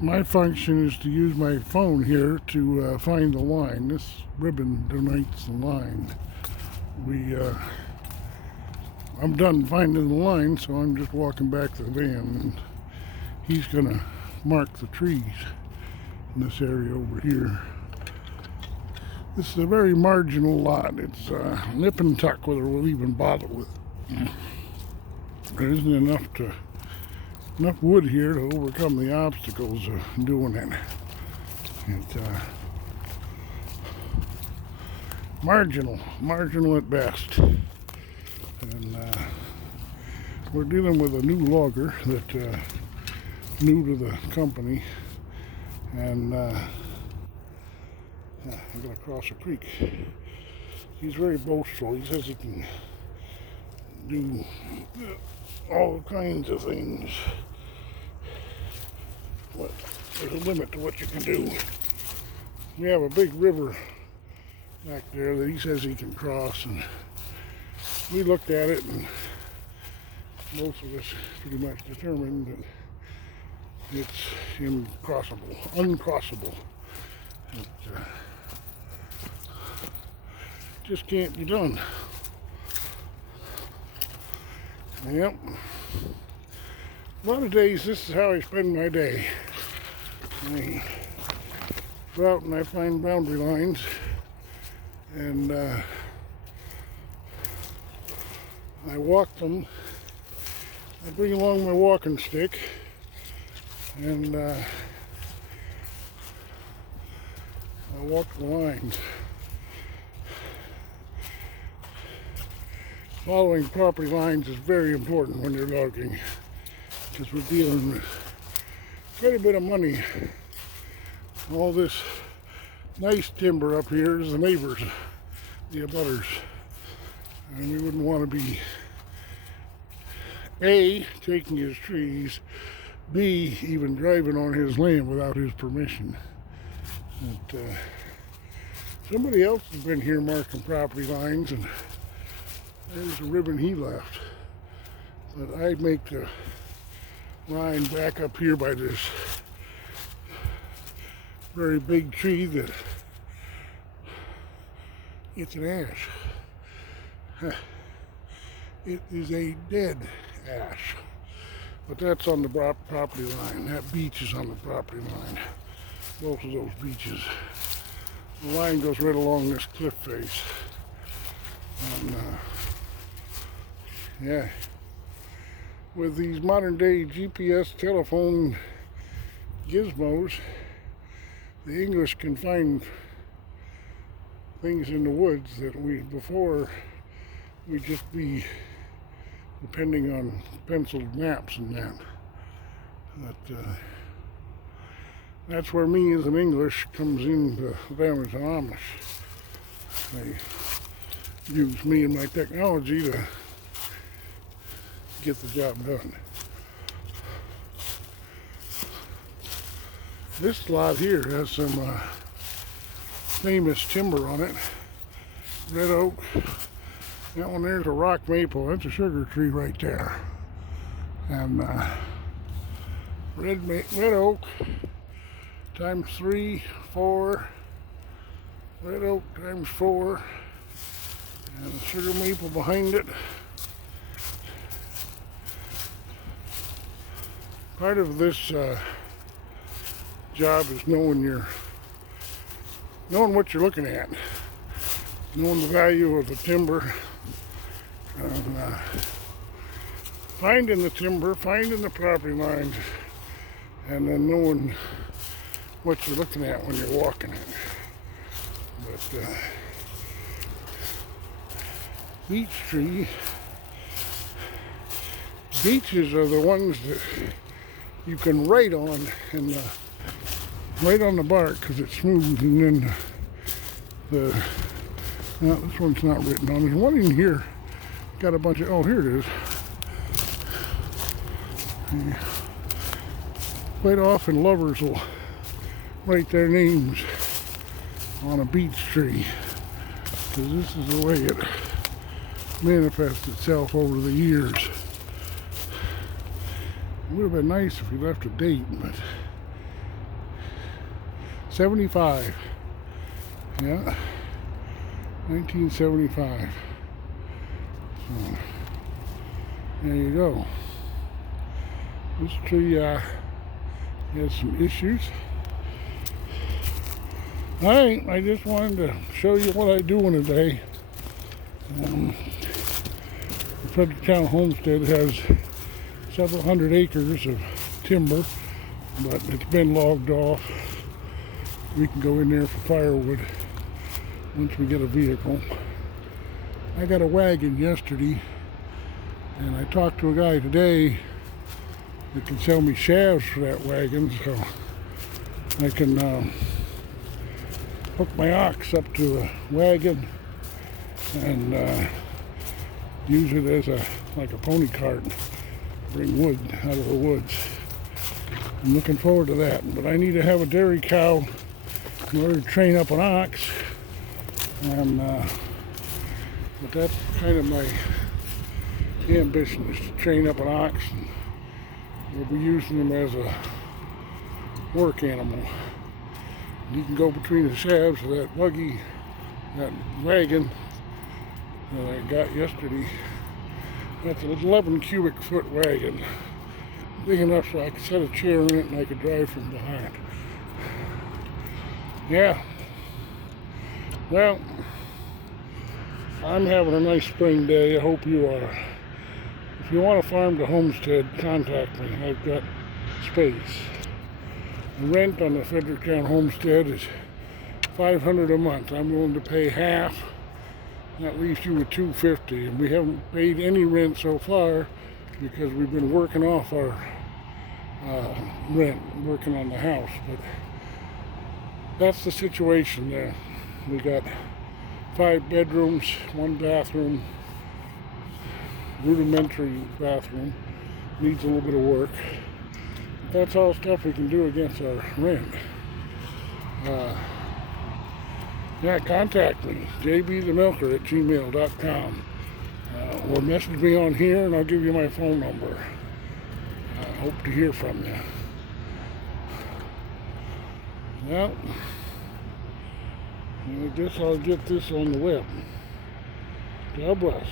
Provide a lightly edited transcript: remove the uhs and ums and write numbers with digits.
My function is to use my phone here to find the line. This ribbon denotes the line. I'm done finding the line, so I'm just walking back to the van, and he's gonna mark the trees in this area over here. This is a very marginal lot. It's nip and tuck whether we'll even bother with it. There isn't enough wood here to overcome the obstacles of doing it. It's marginal at best. And we're dealing with a new logger that new to the company, and I'm gonna cross a creek. He's very boastful. He says he can do all kinds of things. But there's a limit to what you can do. We have a big river back there that he says he can cross, and we looked at it, and most of us pretty much determined that it's uncrossable. It just can't be done. Yep. A lot of days, this is how I spend my day. I go out and I find boundary lines, and I walk them. I bring along my walking stick, and I walk the lines. Following property lines is very important when you're logging, because we're dealing with quite a bit of money. All this nice timber up here is the neighbors, the abutters, and we wouldn't want to be A, taking his trees, B, even driving on his land without his permission. But, somebody else has been here marking property lines, and there's a ribbon he left. But I make the line back up here by this very big tree that it's an ash. It is a dead ash. But that's on the property line. That beech is on the property line. Both of those beeches. The line goes right along this cliff face. And yeah, with these modern day GPS telephone gizmos, the English can find things in the woods that before we'd just be depending on penciled maps and that. But that's where me as an English comes into them as an Amish. They use me and my technology to get the job done. This lot here has some famous timber on it. Red oak. That one there's a rock maple. That's a sugar tree right there. And red oak times 3, 4. Red oak times 4. And the sugar maple behind it. Part of this job is knowing what you're looking at, knowing the value of the timber, and finding the timber, finding the property lines, and then knowing what you're looking at when you're walking it. But beech tree, beeches are the ones that you can write on, and right on the bark because it's smooth, and then no, this one's not written on. There's one in here, got a bunch of, oh, here it is. Quite often lovers will write their names on a beech tree, because this is the way it manifests itself over the years. It would have been nice if we left a date, but 75. Yeah. 1975. So, there you go. This tree has some issues. Alright, I just wanted to show you what I do in a day. The Fredericktown Homestead has several hundred acres of timber, but it's been logged off. We can go in there for firewood once we get a vehicle. I got a wagon yesterday, and I talked to a guy today that can sell me shafts for that wagon, so I can hook my ox up to a wagon and use it as like a pony cart, bring wood out of the woods. I'm looking forward to that, but I need to have a dairy cow in order to train up an ox, and but that's kind of my ambition, is to train up an ox, and we'll be using him as a work animal. You can go between the shafts of that buggy, that wagon that I got yesterday. That's an 11 cubic foot wagon, big enough so I could set a chair in it and I could drive from behind. Yeah, well, I'm having a nice spring day. I hope you are. If you want to farm to homestead, contact me. I've got space. The rent on the Fredericktown Homestead is $500 a month. I'm willing to pay half. That leaves you with $250, and we haven't paid any rent so far because we've been working off our rent, working on the house. But that's the situation there. We got 5 bedrooms, 1 bathroom, rudimentary bathroom, needs a little bit of work. That's all stuff we can do against our rent. Yeah, contact me, jbthemilker@gmail.com, or message me on here and I'll give you my phone number. Hope to hear from you. Well, I guess I'll get this on the web. God bless.